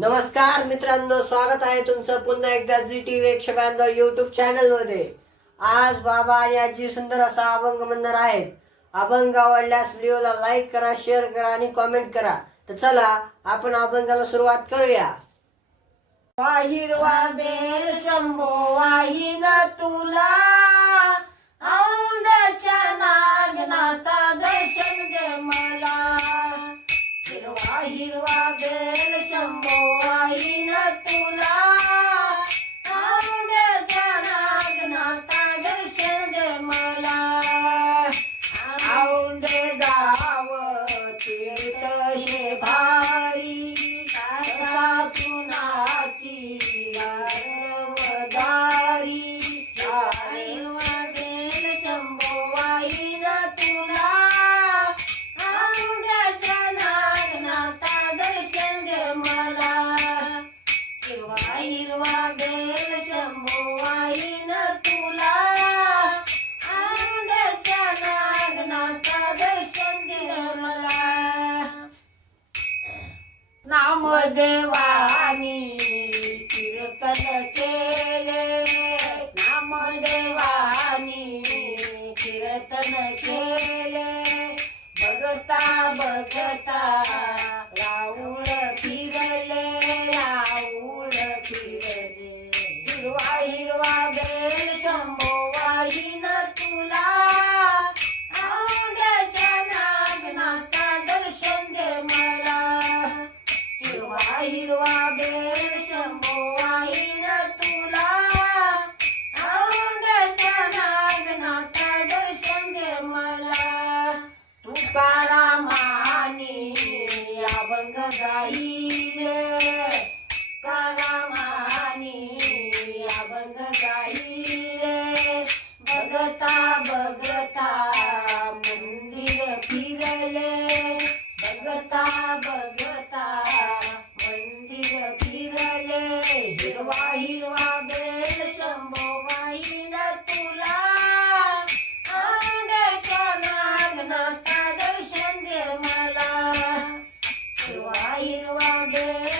नमस्कार मित्रांनो स्वागत आहे तुमचं पुन्हा एकदा जी टी व्ही एकशे ब्याण्णव युट्यूब चॅनलमध्ये आज बाबा आणि आजी सुंदर असा अभंग म्हणणार आहेत. अभंग आवडल्यास व्हिडिओला लाईक करा शेअर करा आणि कॉमेंट करा. तर चला आपण अभंगाला सुरुवात करूया. हिरवा बेल शंभो वाहीन तुला. औंड्याच्या नागनाथा दर्शन दे मला. हिरवा हिरवा बेल शंभो वाहीन तुला औंड्याच्या नागनाथा दर्शन दे मला. नामदेवानी अभंग गाईले कारामानी lying around there.